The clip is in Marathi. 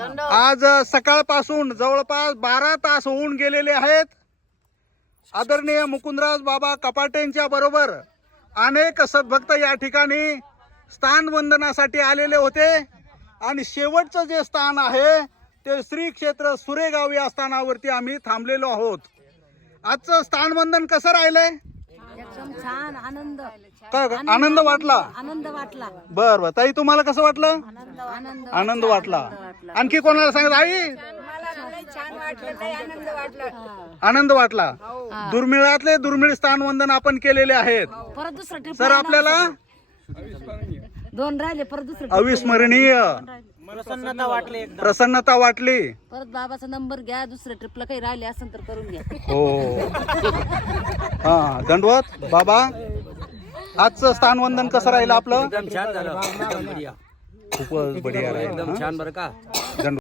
आज सकाळपासून जवळपास 12 तास होऊन गेलेले आहेत. आदरणीय मुकुंदराज बाबा कपाटेंच्या बरोबर अनेक सद्भक्त या ठिकाणी स्थान वंदनासाठी आलेले होते आणि शेवटचं जे स्थान आहे ते श्री क्षेत्र सुरेगाव या स्थानावरती आम्ही थांबलेलो आहोत. आजचं स्थान वंदन कसं राहिलंय? एकदम छान आनंद आनंद वाटला. आनंद वाटला. बर बर ताई, तुम्हाला कसं वाटलं? आनंद आनंद वाटला. आणखी कोणाला सांगत आई? आनंद वाटला. दुर्मिळातले दुर्मिळ स्थान वंदन आपण केलेले आहेत. परत दुसरं ट्रिप सर आपल्याला 2 राहिले, परत दुसरं अविस्मरणीय प्रसन्नता वाटली. परत बाबाचा नंबर घ्या, दुसऱ्या ट्रिपला काही राहिले असेल तर करून घ्या. हो हा, दंडवत बाबा. आजचं स्थान वंदन कसं राहिलं आपलं? छान झालं, एकदम बढिया, खूपच बढिया राहिलं. एकदम छान बरं का. दंडवत.